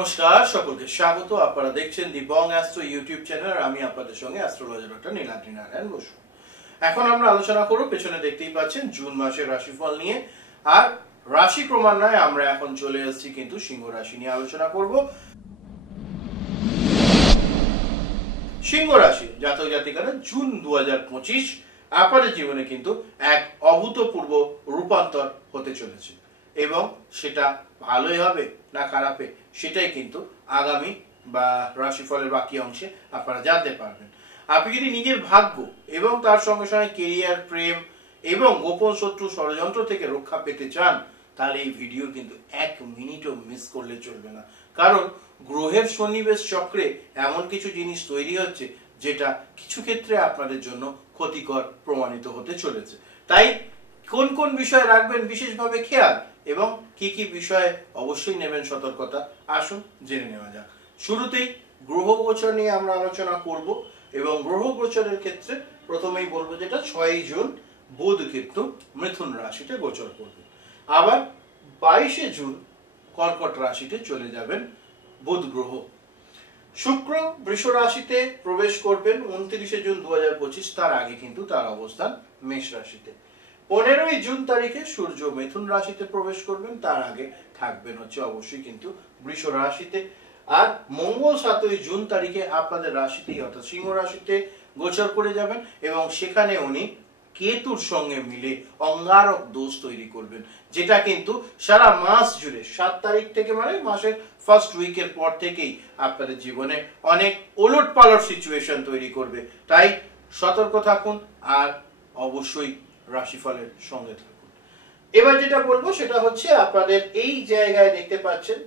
নমস্কার সকলকে স্বাগত। আপনারা দেখছেন দি বং অ্যাস্ট্রো ইউটিউব চ্যানেল আর আমি আপনাদের সঙ্গে অ্যাস্ট্রোলজার ডক্টর নীলাদ্রি নারায়ণ বসু। এখন আমরা আলোচনা করব, পেছনে দেখতেই পাচ্ছেন জুন মাসের রাশিফল নিয়ে। আর রাশি ক্রমান্বয়ে আমরা এখন চলে এসেছি কিন্তু সিংহ রাশি নিয়ে আলোচনা করব। সিংহ রাশি জাতক জাতিকারা জুন 2025 আপনাদের জীবনে কিন্তু এক অভূতপূর্ব রূপান্তর হতে চলেছে এবং সেটা ভালোই হবে না খারাপে সেটাই কিন্তু আগামী বা রাশিফলের বাকি অংশে আপনারা জানতে পারবেন। আপনি যদি নিজের ভাগ্য এবং তার সঙ্গে সঙ্গে কেরিয়ার, প্রেম এবং গোপন শত্রু ষড়যন্ত্র থেকে রক্ষা পেতে চান তাহলে এই ভিডিও কিন্তু এক মিনিটও মিস করলে চলবে না, কারণ গ্রহের সন্নিবেশ চক্রে এমন কিছু জিনিস তৈরি হচ্ছে যেটা কিছু ক্ষেত্রে আপনাদের জন্য ক্ষতিকর প্রমাণিত হতে চলেছে। তাই কোন কোন বিষয় রাখবেন বিশেষভাবে খেয়াল এবং কি কি বিষয়ে অবশ্যই নেবেন সতর্কতা, আসুন জেনে নেওয়া যাক। শুরুতেই গ্রহ গোচর নিয়ে আমরা আলোচনা করব এবং গ্রহ গোচরের ক্ষেত্রে প্রথমেই বলবো যেটা 6 জুন বুধ কিন্তু মিথুন রাশিতে গোচর করবে। আবার 22 জুন কর্কট রাশিতে চলে যাবেন বুধ গ্রহ। শুক্র বৃষ রাশিতে প্রবেশ করবেন 29 জুন 2025, তার আগে কিন্তু তার অবস্থান মেষ রাশিতে। 15 জুন তারিখে সূর্য মিথুন রাশিতে প্রবেশ করবেন, তার আগে থাকবেন হচ্ছে অবশ্যই কিন্তু বৃষ রাশিতে। আর মঙ্গল 7 জুন তারিখে আপনাদের রাশিতেই অর্থাৎ সিংহ রাশিতে গোচর করে যাবেন এবং সেখানে উনি কেতুর সঙ্গে মিলে অঙ্গারক দোষ তৈরি করবেন, যেটা কিন্তু সারা মাস জুড়ে 7 তারিখ থেকে মানে মাসের ফার্স্ট উইকের পর থেকেই আপনাদের জীবনে অনেক ওলট পালট সিচুয়েশন তৈরি করবে। তাই সতর্ক থাকুন আর অবশ্যই রাশিফলের সঙ্গে থাকুন। এবার যেটা বলবো সেটা হচ্ছে আপনাদের এই জায়গায় দেখতে পাচ্ছেন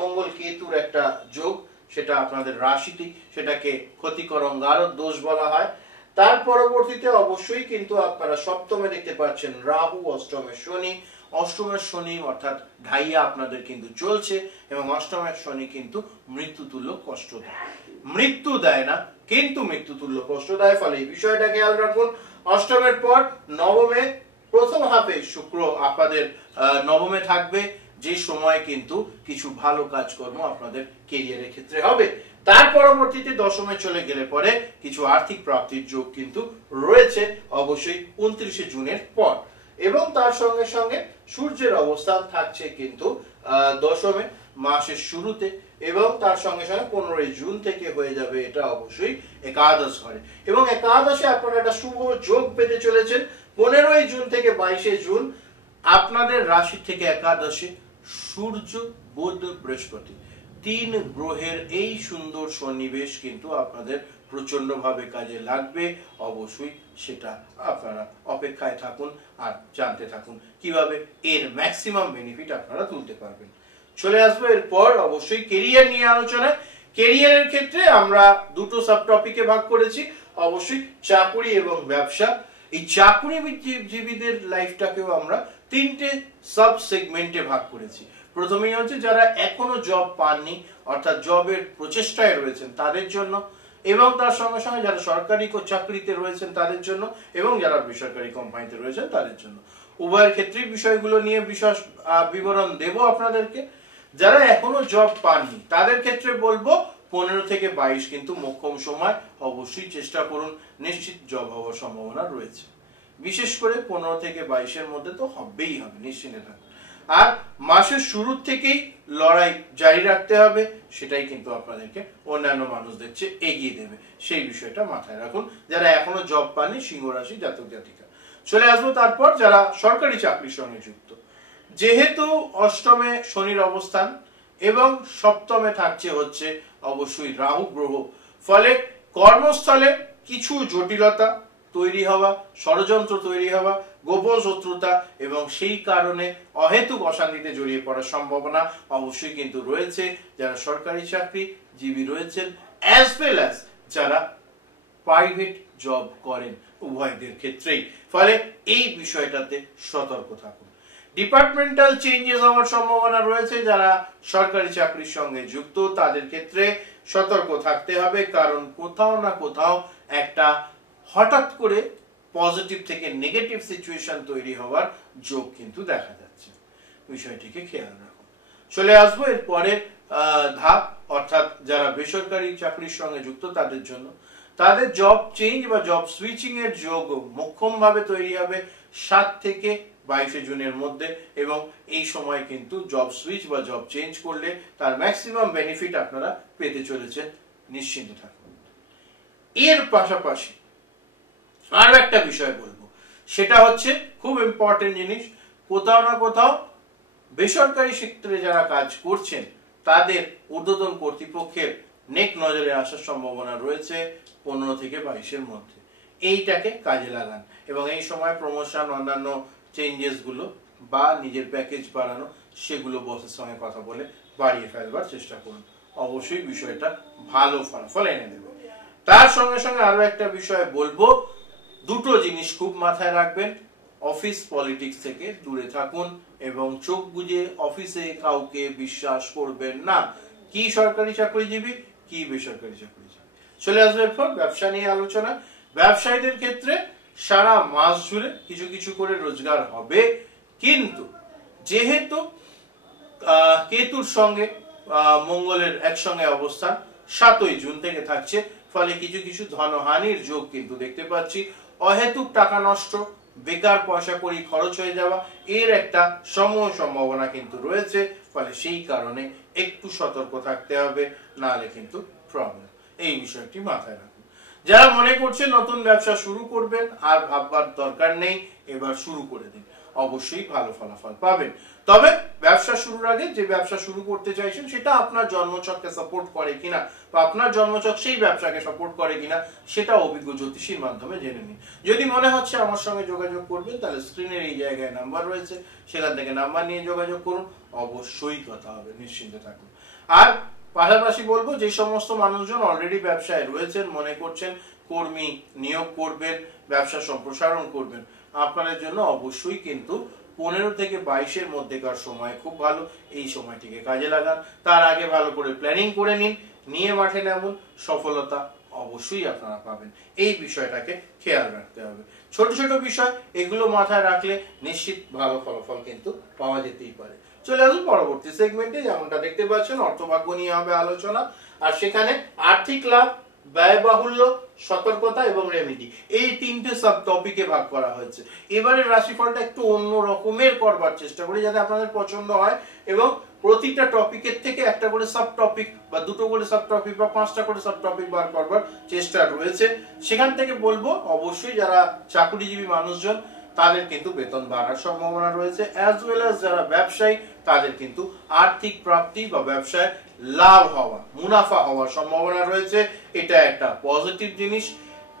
মঙ্গল কেতুর একটা যোগ, সেটা আপনাদের রাশিতে, সেটাকে ক্ষতিকর অঙ্গারক দোষ বলা হয়। তার পরবর্তীতে অবশ্যই কিন্তু আপনারা সপ্তমে দেখতে পাচ্ছেন রাহু, অষ্টমে শনি। অষ্টমের শনি অর্থাৎ ঢাইয়া আপনাদের কিন্তু চলছে এবং অষ্টমের শনি কিন্তু মৃত্যুতুল্য কষ্ট দেয়, মৃত্যু দেয় না কিন্তু মৃত্যুতুল্য কষ্ট দেয়। ফলে এই বিষয়টা খেয়াল রাখুন। অষ্টমের পর নবমে প্রথম হাফে শুক্র আপনাদের নবমে থাকবে, যে সময় কিন্তু কিছু ভালো কাজকর্ম আপনাদের কেরিয়ারের ক্ষেত্রে হবে। তার পরবর্তীতে দশমে চলে গেলে পরে কিছু আর্থিক প্রাপ্তির যোগ কিন্তু রয়েছে অবশ্যই 29 জুনের পর। এবং তার সঙ্গে সঙ্গে সূর্যের অবস্থান থাকছে কিন্তু দশমে মাসের শুরুতে এবং তার সঙ্গে সঙ্গে 15 জুন থেকে হয়ে যাবে এটা অবশ্যই একাদশ ঘরে এবং একাদশে আপনারা একটা শুভ যোগ পেতে চলেছেন। 15 জুন থেকে 22 জুন আপনাদের রাশি থেকে একাদশে সূর্য, বুধ, বৃহস্পতি 3 গ্রহের এই সুন্দর সন্নিবেশ কিন্তু আপনাদের প্রচন্ড ভাবে কাজে লাগবে। অবশ্যই সেটা আপনারা অপেক্ষায় থাকুন আর জানতে থাকুন কিভাবে এর ম্যাক্সিমাম বেনিফিট আপনারা তুলতে পারবেন। চলে আসবো এরপর অবশ্যই কেরিয়ার নিয়ে আলোচনায়। কেরিয়ারের ক্ষেত্রে আমরা দুটো সাব টপিকে ভাগ করেছি, অবশ্যই চাকুরি এবং ব্যবসা। এই চাকুরিজীবীদের লাইফটাকেও আমরা 3টে সাব সেগমেন্টে ভাগ করেছি। প্রথমেই হচ্ছে যারা এখনো জব পাননি অর্থাৎ জবের প্রচেষ্টায় রয়েছেন তাদের জন্য, এবং তার সঙ্গে সঙ্গে যারা সরকারি চাকরিতে রয়েছেন তাদের জন্য এবং যারা বেসরকারি কোম্পানিতে রয়েছেন তাদের জন্য। উভয়ের ক্ষেত্রেই বিষয়গুলো নিয়ে বিশেষ বিবরণ দেব আপনাদেরকে। যারা এখনো জব পাননি তাদের ক্ষেত্রে বলবো 15 থেকে 22 কিন্তু মোক্ষম সময়, অবশ্যই চেষ্টা করুন, নিশ্চিত জব হওয়ার সম্ভাবনা রয়েছে। বিশেষ করে 15 থেকে 22-এর মধ্যে তো হবেই হবে, নিশ্চিন্তে থাকুন। আর মাসের শুরু থেকেই লড়াই জারি রাখতে হবে, সেটাই কিন্তু আপনাদেরকে অন্যান্য মানুষদের চেয়ে এগিয়ে দেবে, সেই বিষয়টা মাথায় রাখুন যারা এখনো জব পাননি সিংহ রাশি জাতক জাতিকা। চলে আসবো তারপর যারা সরকারি চাকরির সঙ্গে যুক্ত। যেহেতু অষ্টমে শনির অবস্থান এবং সপ্তমে থাকছে হচ্ছে অবশ্যই রাহু গ্রহ, ফলে কর্মস্থলে কিছু জটিলতা তৈরি হওয়া, ষড়যন্ত্র তৈরি হওয়া, গোপন শত্রুতা এবং সেই কারণে অহেতুক অশান্তিতে জড়িয়ে পড়ার সম্ভাবনা অবশ্যই কিন্তু রয়েছে যারা সরকারি চাকরিজীবী রয়েছেন অ্যাজ ওয়েল অ্যাজ যারা প্রাইভেট জব করেন, উভয়দের ক্ষেত্রেই। ফলে এই বিষয়টাতে সতর্ক থাকুন। ডিপার্টমেন্টাল চেঞ্জেস হওয়ার সম্ভাবনা রয়েছে, যারা সরকারি চাকরির সঙ্গে যুক্ত তাদের ক্ষেত্রে সতর্ক থাকতে হবে, কারণ কোথাও না কোথাও একটা হঠাৎ করে পজিটিভ থেকে নেগেটিভ সিচুয়েশন তৈরি হওয়ার যোগ কিন্তু দেখা যাচ্ছে, বিষয়টিকে খেয়াল রাখুন। চলে আসবো এরপরে ধাপ, অর্থাৎ যারা বেসরকারি চাকরির সঙ্গে যুক্ত তাদের জন্য। তাদের জব চেঞ্জ বা জব সুইচিং এর যোগ মোক্ষম ভাবে তৈরি হবে 7 থেকে 22 জুনের মধ্যে, এবং এই সময় কিন্তু জব সুইচ বা জব চেঞ্জ করলে তার ম্যাক্সিমাম বেনিফিট আপনারা পেতে চলেছেন, নিশ্চিন্ত থাকুন। এর পাশাপাশি আরো একটা বিষয় বলবো, সেটা হচ্ছে খুব ইম্পর্টেন্ট জিনিস। কোথাও না কোথাও বেসরকারি ক্ষেত্রে যারা কাজ করছেন তাদের ঊর্ধ্বতন কর্তৃপক্ষের নেক নজরে আসার সম্ভাবনা রয়েছে 15 থেকে 22 মধ্যে। এইটাকে কাজে লাগান এবং এই সময় প্রমোশন, অন্যান্য চেঞ্জেস গুলো বা নিজের প্যাকেজ বাড়ানো, সেগুলো বসের সঙ্গে কথা বলে বাড়িয়ে ফেলবার চেষ্টা করুন। অবশ্যই বিষয়টা ভালো ফলাফল এনে দেবে। তার সঙ্গে সঙ্গে আরো একটা বিষয় বলবো, দুটো জিনিস খুব মাথায় রাখবেন। অফিস পলিটিক্স থেকে দূরে থাকুন এবং চোখ বুজে অফিসে কাউকে বিশ্বাস করবেন না। কি সরকারি চাকরিজীবী, কি বেসরকারি চাকরিজীবী। চলে আসবে এরপর ব্যবসা নিয়ে আলোচনা। ব্যবসায়ীদের ক্ষেত্রে সারা মাস জুড়ে কিছু কিছু করে রোজগার হবে, কিন্তু যেহেতু কেতুর সঙ্গে মঙ্গলের একসঙ্গে অবস্থান 7ই জুন থেকে থাকছে, ফলে কিছু কিছু ধনহানির যোগ কিন্তু দেখতে পাচ্ছি। অহেতুক টাকা নষ্ট, বেকার পয়সা করি খরচ হয়ে যাওয়া, এর একটা সম্ভাবনা কিন্তু রয়েছে। ফলে সেই কারণে একটু সতর্ক থাকতে হবে, নাহলে কিন্তু প্রবলেম। এই বিষয়টি মাথায় রাখুন। যারা মনে করছেন নতুন ব্যবসা শুরু করবেন, আর ভাববার দরকার নেই, এবার শুরু করে দিন, অবশ্যই ভালো ফলাফল পাবেন। তবে ব্যবসা শুরুর আগে যে ব্যবসা শুরু করতে চাইছেন সেটা আপনার জন্মছককে সাপোর্ট করে কিনা, বা আপনার জন্মছক সেই ব্যবসাকে সাপোর্ট করে কিনা, সেটা অভিজ্ঞ জ্যোতিষীর মাধ্যমে জেনে নিন। যদি মনে হচ্ছে আমার সঙ্গে যোগাযোগ করবেন, তাহলে স্ক্রিনের এই জায়গায় নাম্বার রয়েছে, সেখান থেকে নাম্বার নিয়ে যোগাযোগ করুন, অবশ্যই কথা হবে, নিশ্চিন্তে থাকুন। আর পাশাপাশি বলবো, যে সমস্ত মানুষজন অলরেডি ব্যবসায় রয়েছেন, মনে করছেন কর্মী নিয়োগ করবেন, ব্যবসা সম্প্রসারণ করবেন, আপনাদের জন্য অবশ্যই কিন্তু 15 থেকে 22 মধ্যেকার সময় খুব ভালো। এই সময়টিকে কাজে লাগান। তার আগে ভালো করে প্ল্যানিং করে নিন, নিয়ে মাঠে নামুন, সফলতা অবশ্যই আপনারা পাবেন। এই বিষয়টাকে খেয়াল রাখতে হবে। ছোট ছোট বিষয়, এগুলো মাথায় রাখলে নিশ্চিত ভালো ফলাফল কিন্তু পাওয়া যেতেই পারে। চলে আসুন পরবর্তী সেগমেন্টে। যেমনটা দেখতে পাচ্ছেন, অর্থভাগ্য নিয়ে হবে আলোচনা, আর সেখানে আর্থিক লাভ, ব্যয় বাহুল্য, সতর্কতা এবং রেমেডি, এই 3টে সাব টপিকে ভাগ করা হয়েছে। এবারে রাশিফলটা একটু অন্য রকমের করবার চেষ্টা করি, যাতে আপনাদের পছন্দ হয়, এবং প্রতিটা টপিকের থেকে একটা করে সাব টপিক বা দুটো করে সাব টপিক বা 5টা করে সাব টপিক বার করবার চেষ্টা রয়েছে। সেখান থেকে বলবো, অবশ্যই যারা চাকরিজীবী মানুষজন তাদের কিন্তু বেতন বাড়ার সম্ভাবনা রয়েছে, অ্যাজ ওয়েল অ্যাজ যারা ব্যবসায়ী তাদের কিন্তু আর্থিক প্রাপ্তি বা ব্যবসায় লাভ হওয়া, মুনাফা হওয়ার সম্ভাবনা রয়েছে। এটা একটা পজিটিভ জিনিস।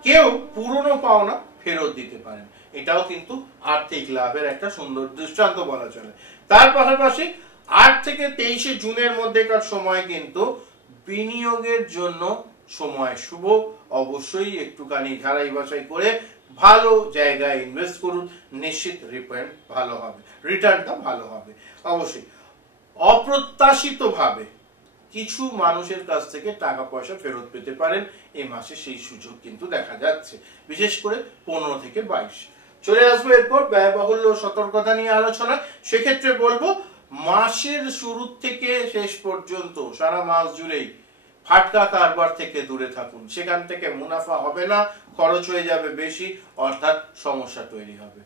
কেউ পুরনো পাওনা ফেরত দিতে পারেন, এটাও কিন্তু আর্থিক লাভের একটা সুন্দর দৃষ্টান্ত বলা চলে। তার পাশাপাশি 8 থেকে 23 জুনের মধ্যেকার সময় কিন্তু বিনিয়োগের জন্য সময় শুভ। অবশ্যই একটুখানি ঝাড়াই বাছাই করে ভালো জায়গায় ইনভেস্ট করুন, নিশ্চিত রিটার্নটা ভালো হবে। অবশ্যই অপ্রত্যাশিতভাবে কিছু মানুষের কাছ থেকে টাকা পয়সা ফেরত পেতে পারেন এই মাসে, সেই সুযোগ কিন্তু দেখা যাচ্ছে, বিশেষ করে 15 থেকে 22। চলে আসবো এরপর ব্যয়বাহুল্য সতর্কতা নিয়ে আলোচনা। সেক্ষেত্রে বলবো, মাসের শুরু থেকে শেষ পর্যন্ত সারা মাস জুড়েই ফাটকা কারবার থেকে দূরে থাকুন। সেখান থেকে মুনাফা হবে না, খরচ হয়ে যাবে বেশি, অর্থাৎ সমস্যা তৈরি হবে।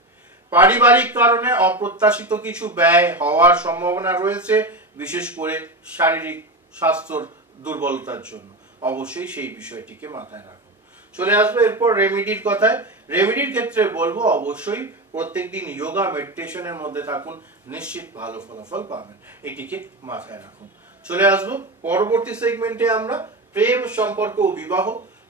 পারিবারিক কারণে অপ্রত্যাশিত কিছু ব্যয় হওয়ার সম্ভাবনা রয়েছে, বিশেষ করে শারীরিক স্বাস্থ্যর দুর্বলতার জন্য। অবশ্যই সেই বিষয়টিকে মাথায় রাখুন। চলে আসবে এরপর রেমেডির কথায়। রেমেডির ক্ষেত্রে বলবো, অবশ্যই প্রত্যেকদিন যোগা মেডিটেশনের মধ্যে থাকুন, নিশ্চিত ভালো ফলাফল পাবেন, এটিকে মাথায় রাখুন। চলে আসবো পরবর্তী সেগমেন্টে আমরা প্রেম সম্পর্ক ও বিবাহ।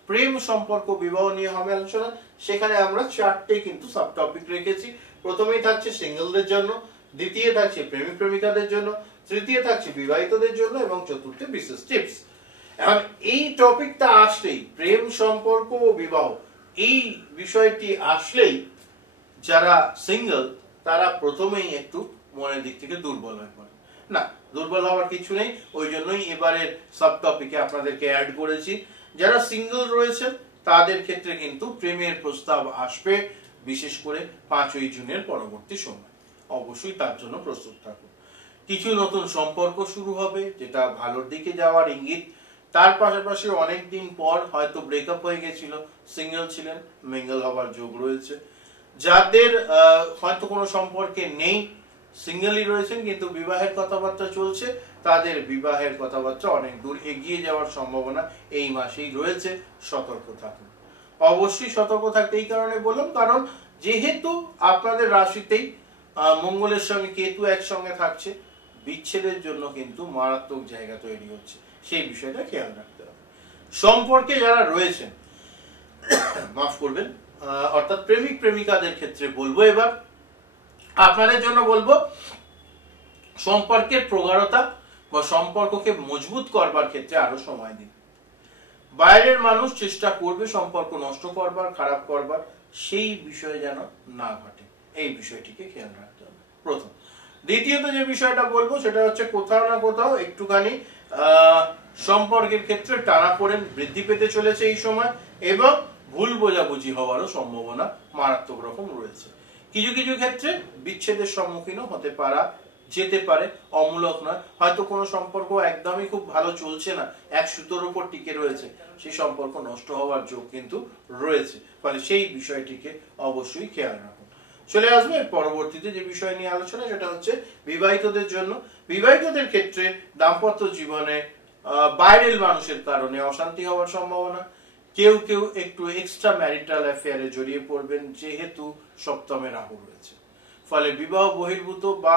প্রেম সম্পর্ক বিবাহ নিয়ে হবে আলোচনা। সেখানে আমরা 4টে কিন্তু সাব টপিক রেখেছি। প্রথমেই থাকছে সিঙ্গেলদের জন্য, দ্বিতীয় থাকছে প্রেমিক প্রেমিকাদের জন্য, তৃতীয় থাকছে বিবাহিতদের জন্য, এবং চতুর্থে বিশেষ টিপস। এখন এই টপিকটা আসলেই, প্রেম সম্পর্ক ও বিবাহ এই বিষয়টি আসলেই, যারা সিঙ্গেল তারা প্রথমেই একটু মনের দিক থেকে দুর্বল হয়ে পড়ে। না, দুর্বল হওয়ার কিছু নেই, ওই জন্যই এবারের সাব টপিকে আপনাদেরকে অ্যাড করেছি। যারা সিঙ্গেল রয়েছেন তাদের ক্ষেত্রে কিন্তু প্রেমের প্রস্তাব আসবে, বিশেষ করে 5ই জুনের পরবর্তী সময়। অবশ্যই তার জন্য প্রস্তুত থাকুন। কিছু নতুন সম্পর্ক শুরু হবে যেটা ভালোর দিকে যাওয়ার ইঙ্গিত। তার পাশাপাশি অনেকদিন পর হয়তো ব্রেকআপ হয়ে গেছিল, সিঙ্গেল ছিলেন, মিঙ্গল হওয়ার যোগ রয়েছে। যাদের হয়তো কোনো সম্পর্কে নেই, সিঙ্গেলই রয়েছেন কিন্তু বিবাহের কথাবার্তা চলছে, তাদের বিবাহের কথাবার্তা অনেক দূর এগিয়ে যাওয়ার সম্ভাবনা এই মাসেই রয়েছে। সতর্ক থাকুন। অবশ্যই সতর্ক থাকতে এই কারণে বললাম, কারণ যেহেতু আপনাদের রাশিতেই মঙ্গলের সঙ্গে কেতু একসঙ্গে থাকছে, বিচ্ছেদের জন্য কিন্তু মারাত্মক জায়গা তৈরি হচ্ছে, সেই বিষয়টা খেয়াল রাখতে হবে। সম্পর্কে যারা রয়েছেন, মাফ করবেন, অর্থাৎ প্রেমিক প্রেমিকাদের ক্ষেত্রে বলবো, এবার আপনাদের জন্য বলবো সম্পর্কের প্রগাঢ়তা বা সম্পর্ককে মজবুত করবার ক্ষেত্রে আরো সময় দিন। বাইরের মানুষ চেষ্টা করবে সম্পর্ক নষ্ট করবার, খারাপ করবার, সেই বিষয়ে যেন না ঘটে, এই বিষয়টিকে খেয়াল রাখতে হবে প্রথম। দ্বিতীয়ত যে বিষয়টা বলবো সেটা হচ্ছে কোথাও না কোথাও একটুখানি সম্পর্কের ক্ষেত্রে টানাপোড়েন বৃদ্ধি পেতে চলেছে এই সময়, এবং ভুল বোঝাবুঝি হওয়ারও সম্ভাবনা মারাত্মক রকম রয়েছে। কিছু কিছু ক্ষেত্রে বিচ্ছেদের সম্মুখীনও হতে পারা যেতে পারে, অমূলক নয়। হয়তো কোনো সম্পর্ক একদমই খুব ভালো চলছে না, এক সুতোর উপর টিকে রয়েছে, সেই সম্পর্ক নষ্ট হওয়ার যোগ কিন্তু রয়েছে, ফলে সেই বিষয়টিকে অবশ্যই খেয়াল রাখুন। চলে আসবে পরবর্তীতে যে বিষয় নিয়ে আলোচনা, সেটা হচ্ছে বিবাহিতদের জন্য। বিবাহিতদের ক্ষেত্রে দাম্পত্য জীবনে বাইরের মানুষের কারণে অশান্তি হওয়ার সম্ভাবনা। কেউ কেউ একটু এক্সট্রা ম্যারিটাল অ্যাফেয়ারে জড়িয়ে পড়বেন, যেহেতু সপ্তমে রাহু রয়েছে। ফলে বিবাহ বহির্ভূত বা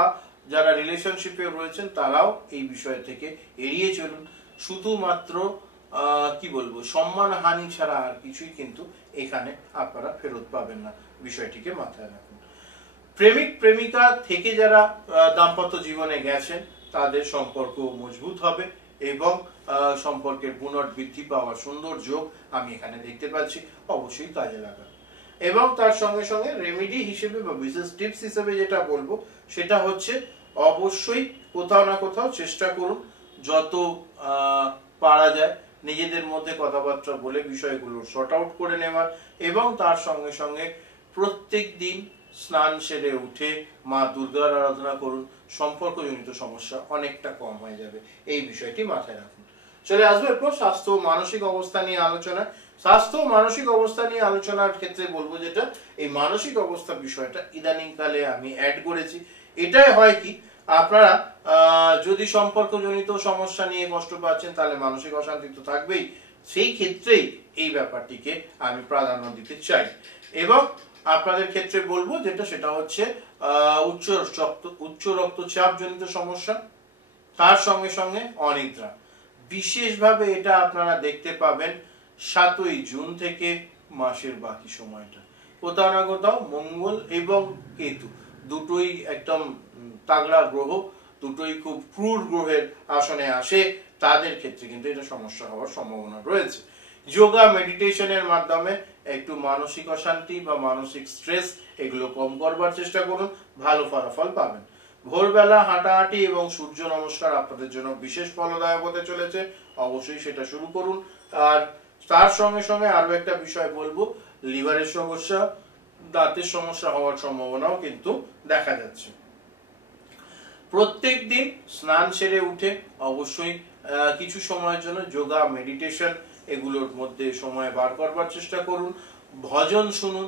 যারা রিলেশনশিপে রয়েছেন তারাও এই বিষয় থেকে এড়িয়ে চলুন। শুধুমাত্র কি বলবো, সম্মান হানি ছাড়া আর কিছুই কিন্তু এখানে আপনারা ফেরত পাবেন না, বিষয়টিকে মাথায় রাখুন। প্রেমিক প্রেমিকা থেকে যারা দাম্পত্য জীবনে গেছেন, তাদের সম্পর্ক মজবুত হবে এবং সম্পর্কের পুনর্বৃদ্ধি পাওয়ার সুন্দর যোগ আমি এখানে দেখতে পাচ্ছি, অবশ্যই কাজে লাগান। এবং তার সঙ্গে সঙ্গে রেমেডি হিসেবে বা বিশেষ টিপস হিসেবে যেটা বলবো সেটা হচ্ছে অবশ্যই কোথাও না কোথাও চেষ্টা করুন যত পারা যায় নিজেদের মধ্যে কথাবার্তা বলে বিষয়গুলো শর্ট আউট করে নেওয়ার, এবং তার সঙ্গে সঙ্গে প্রত্যেক দিন স্নান সেরে উঠে মা দুর্গার আরাধনা করুন, সম্পর্কজনিত সমস্যা অনেকটা কম হয়ে যাবে, এই বিষয়টি মাথায় রাখুন। চলে আসবো এরপর স্বাস্থ্য ও মানসিক অবস্থা নিয়ে আলোচনা। স্বাস্থ্য ও মানসিক অবস্থা নিয়ে আলোচনার ক্ষেত্রে বলবো যেটা, এই মানসিক অবস্থা বিষয়টা ইদানিং কালে আমি অ্যাড করেছি। এটাই হয় কি, আপনারা যদি সম্পর্কজনিত সমস্যা নিয়ে কষ্ট পাচ্ছেন, তাহলে মানসিক অশান্তি তো থাকবেই, সেই ক্ষেত্রেই এই ব্যাপারটিকে আমি প্রাধান্য দিতে চাই। এবং আপনাদের ক্ষেত্রে বলবো যেটা, সেটা হচ্ছে উচ্চ রক্তচাপ জনিত সমস্যা, তার সঙ্গে সঙ্গে অনিদ্রা। বিশেষভাবে এটা আপনারা দেখতে পাবেন 7ই জুন থেকে মাসের বাকি সময়টা। কোথাও না কোথাও মঙ্গল এবং কেতু দুটোই একদম তাগড়া গ্রহ, দুটোই খুব ক্রূর গ্রহের আসনে আসে, তাদের ক্ষেত্রে কিন্তু এটা সমস্যা হওয়ার সম্ভাবনা রয়েছে। যোগা মেডিটেশনের মাধ্যমে একটু মানসিক অশান্তি বা মানসিক স্ট্রেস এগুলো কম করবার চেষ্টা করুন, ভালো ফলাফল পাবেন। ভোরবেলা হাঁটাহাঁটি এবং সূর্য নমস্কার আপনাদের জন্য বিশেষ ফলদায়ক হতে চলেছে, অবশ্যই সেটা শুরু করুন। আর তার সঙ্গে সঙ্গে আরো একটা বিষয় বলবো, লিভারের সমস্যা, দাঁতের সমস্যা হওয়ার সম্ভাবনাও কিন্তু দেখা যাচ্ছে। প্রত্যেক দিন স্নান সেরে উঠে অবশ্যই কিছু সময়ের জন্য যোগা মেডিটেশন এগুলোর মধ্যে সময় বার করবার চেষ্টা করুন। ভজন শুনুন,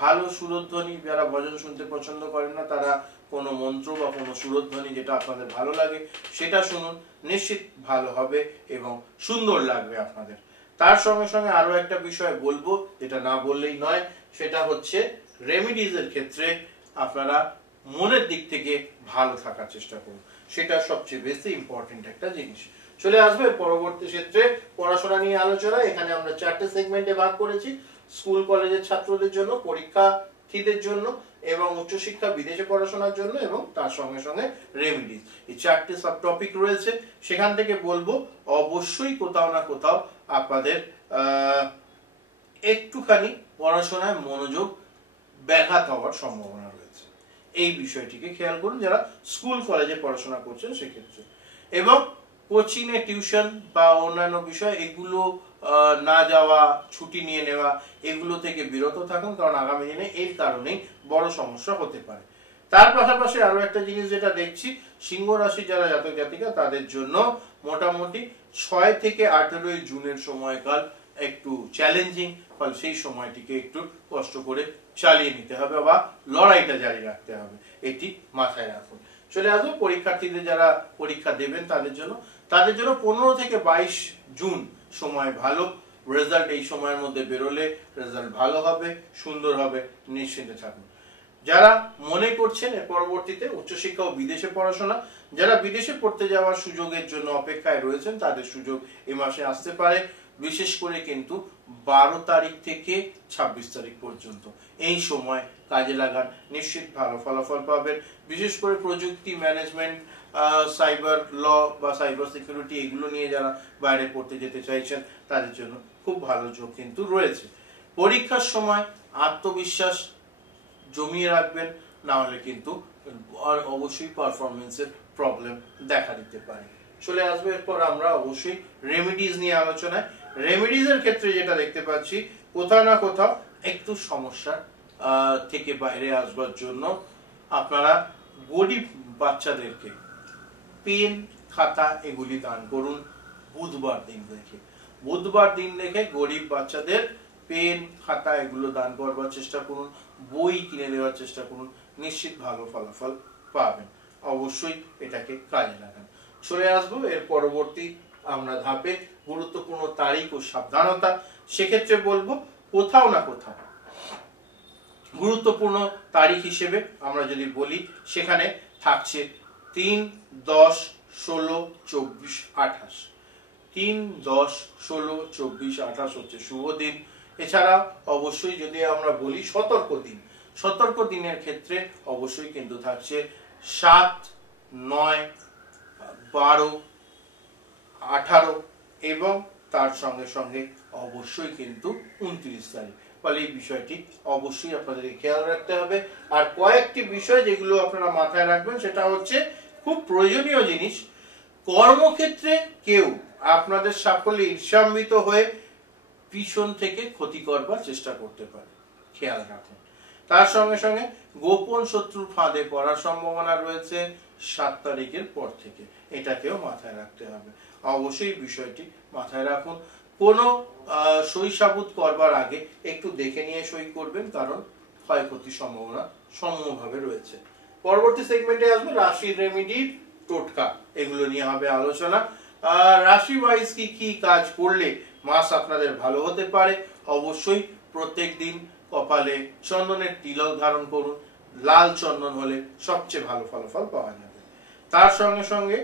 ভালো সুরধ্বনি, যারা ভজন শুনতে পছন্দ করেন না তারা কোনো মন্ত্র বা কোনো সুরধ্বনি যেটা আপনাদের ভালো লাগে সেটা শুনুন, নিশ্চিত ভালো হবে এবং সুন্দর লাগবে আপনাদের। তার সঙ্গে সঙ্গে আরো একটা বিষয় বলবো যেটা না বললেই নয়, সেটা হচ্ছে রেমিডিজের ক্ষেত্রে আপনারা মনের দিক থেকে ভালো থাকার চেষ্টা করুন, সেটা সবচেয়ে বেশি ইম্পর্টেন্ট একটা জিনিস। চলে আসবে পরবর্তী ক্ষেত্রে পড়াশোনা নিয়ে আলোচনা। এখানে আমরা 4টে সেগমেন্টে ভাগ করেছি, স্কুল কলেজের ছাত্রদের জন্য, পরীক্ষার্থীদের জন্য এবং উচ্চশিক্ষা বিদেশে পড়াশোনার জন্য, এবং তার সঙ্গে সঙ্গে রেমিডিজ। এই 4টে সাব টপিক রয়েছে, সেখান থেকে বলবো অবশ্যই কোথাও না কোথাও আপনাদের একটুখানি পড়াশোনায় মনোযোগ ব্যাঘাত হওয়ার সম্ভাবনা রয়েছে, এই বিষয়টিকে খেয়াল করুন যারা স্কুল কলেজে পড়াশোনা করছেন সেক্ষেত্রে। এবং কোচিং এ টিউশন বা অন্যান্য বিষয় এগুলো না যাওয়া, ছুটি নিয়ে নেওয়া, এগুলো থেকে বিরত থাকুন, কারণ আগামী দিনে এর কারণেই বড় সমস্যা হতে পারে। তার পাশাপাশি আরো একটা জিনিস যেটা দেখছি, সিংহ রাশি যারা জাতক জাতিকা তাদের জন্য মোটামুটি 6 থেকে 18 জুনের সময়কাল একটু চ্যালেঞ্জিং, ফলে সেই সময়টিকে একটু কষ্ট করে চালিয়ে নিতে হবে বা লড়াইটা জারি রাখতে হবে, এটি মাথায় রাখুন। চলে আসবো পরীক্ষার্থীদের যারা পরীক্ষা দেবেন তাদের জন্য 15 থেকে 22 জুন সময় ভালো। রেজাল্ট এই সময়ের মধ্যে বেরোলে রেজাল্ট ভালো হবে, সুন্দর হবে, নিশ্চিন্তে থাকুন। যারা মনে করছেন এর পরবর্তীতে উচ্চশিক্ষা ও বিদেশে পড়াশোনা, যারা বিদেশে পড়তে যাওয়ার সুযোগের জন্য অপেক্ষায় রয়েছেন তাদের সুযোগ এই মাসে আসতে পারে, বিশেষ করে কিন্তু 12 তারিখ থেকে 26 তারিখ পর্যন্ত এই সময় কাজে লাগান, নিশ্চিত ভালো ফলাফল পাবেন। বিশেষ করে প্রযুক্তি, ম্যানেজমেন্ট, সাইবার ল বা সাইবার সিকিউরিটি এগুলো নিয়ে যারা বাইরে পড়তে যেতে চাইছেন তাদের জন্য খুব ভালো যোগ কিন্তু রয়েছে। পরীক্ষার সময় আত্মবিশ্বাস জমিয়ে রাখবেন, না হলে কিন্তু অবশ্যই পারফরমেন্সের প্রবলেম দেখা দিতে পারে। চলে আসবে এরপর আমরা অবশ্যই রেমিডিজ নিয়ে আলোচনায়। রেমিডিজের ক্ষেত্রে যেটা দেখতে পাচ্ছি, কোথাও না কোথাও একটু সমস্যা থেকে বাইরে আসবার জন্য আপনারা গরিব বাচ্চাদেরকে পেন, খাতা এগুলি দান করুন বুধবার দিন দেখে গরিব বাচ্চাদের পেন, খাতা এগুলো দান করবার চেষ্টা করুন, বই কিনে দেওয়ার চেষ্টা করুন, নিশ্চিত ভালো ফলাফল পাবেন। অবশ্যই এটাকে কাজে লাগান। চলে আসবো এর পরবর্তী আমরা ধাপে, গুরুত্বপূর্ণ তারিখ ও সাবধানতা। সেক্ষেত্রে বলবো কোথাও না কোথাও গুরুত্বপূর্ণ তারিখ হিসেবে আমরা যদি বলি, সেখানে থাকছে 3, 10, 16, 24, 28। 3, 10, 16, 24, 28 হচ্ছে শুভ দিন। এছাড়া অবশ্যই যদি আমরা বলি সতর্ক দিনের ক্ষেত্রে অবশ্যই কিন্তু থাকছে 7, 9, 12, 18 এবং তার সঙ্গে সঙ্গে অবশ্যই কিন্তু 29 তারিখ। ফলে এই বিষয়টি অবশ্যই আপনাদেরকে খেয়াল রাখতে হবে। আর কয়েকটি বিষয় যেগুলো আপনারা মাথায় রাখবেন, সেটা হচ্ছে খুব প্রয়োজনীয় জিনিস। কর্মক্ষেত্রে কেউ আপনাদের সাফল্যে ঈর্ষান্বিত হয়ে পিছন থেকে ক্ষতি করবার চেষ্টা করতে পারে, খেয়াল রাখুন। তার সঙ্গে সঙ্গে গোপন শত্রুর ফাঁদে পড়ার সম্ভাবনা রয়েছে 7 তারিখের পর থেকে, এটাকেও মাথায় রাখতে হবে। অবশ্যই বিষয়টি মাথায় রাখুন। কোনো সই সাবুত করবার আগে একটু দেখে নিয়ে সই করবেন, কারণ ক্ষয়ক্ষতির সম্ভাবনা সমূহভাবে রয়েছে। পরবর্তী সেগমেন্টে আসবে রাশির রেমিডি, টোটকা, এগুলো নিয়ে হবে আলোচনা। রাশি ওয়াইজ কি কাজ করলে মাস আপনাদের ভালো হতে পারে। অবশ্যই প্রত্যেক দিন কপালে চন্দনের তিলক ধারণ করুন, লাল চন্দন হলে সবচেয়ে ভালো ফলাফল পাওয়া যাবে। তার সঙ্গে সঙ্গে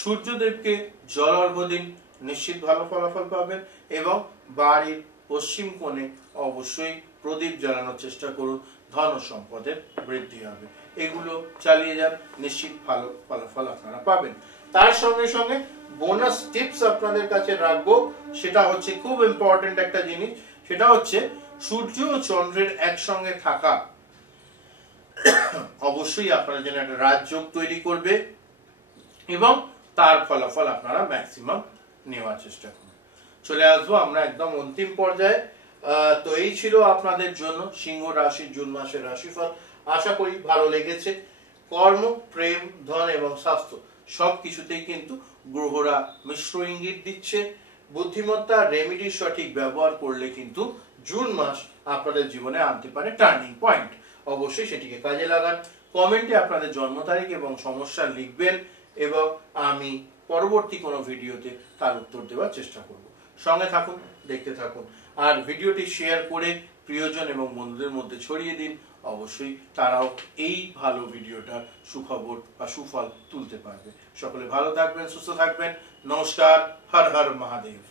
সূর্যদেবকে জল অর্ঘ্য দিন, নিশ্চিত ভালো ফলাফল পাবেন। এবং বাড়ির পশ্চিম কোণে অবশ্যই প্রদীপ জ্বালানোর চেষ্টা করুন, ধন ও সম্পদের বৃদ্ধি হবে। এগুলো চালিয়ে যান, নিশ্চিত ভালো ফলাফল আপনারা পাবেন। তার সঙ্গে সঙ্গে বোনাস টিপস আপনাদের কাছে রাখবো, সেটা হচ্ছে খুব ইম্পর্টেন্ট একটা জিনিস, সেটা হচ্ছে সূর্য ও চন্দ্রের একসঙ্গে থাকা অবশ্যই আপনার জন্য একটা রাজযোগ তৈরি করবে এবং তার ফলাফল আপনারা ম্যাক্সিমাম নেওয়ার চেষ্টা করুন। চলে আসবো আমরা একদম অন্তিম পর্যায়ে। তো এই ছিল আপনাদের জন্য সিংহ রাশির জুন মাসের রাশিফল। আশা করি ভালো লেগেছে। কর্ম, প্রেম, ধন এবং স্বাস্থ্য সবকিছুতেই কিন্তু গ্রহরা মিশ্র ইঙ্গিত দিচ্ছে। বুদ্ধিমত্তা, রেমিডির সঠিক ব্যবহার করলে কিন্তু জুন মাস আপনাদের জীবনে আনতে পারে টার্নিং পয়েন্ট। অবশ্যই সেটিকে কাজে লাগান। কমেন্টে আপনাদের জন্ম তারিখ এবং সমস্যা লিখবেন এবং আমি পরবর্তী কোনো ভিডিওতে তার উত্তর দেওয়ার চেষ্টা করব। সঙ্গে থাকুন, দেখতে থাকুন। আর ভিডিওটি শেয়ার করে প্রিয়জন এবং বন্ধুদের মধ্যে ছড়িয়ে দিন। অবশ্যই তারাও এই ভালো ভিডিওটার সুখবর বা সুফল তুলতে পারবে। সকলে ভালো থাকবেন, সুস্থ থাকবেন। নমস্কার। হর হর মহাদেব।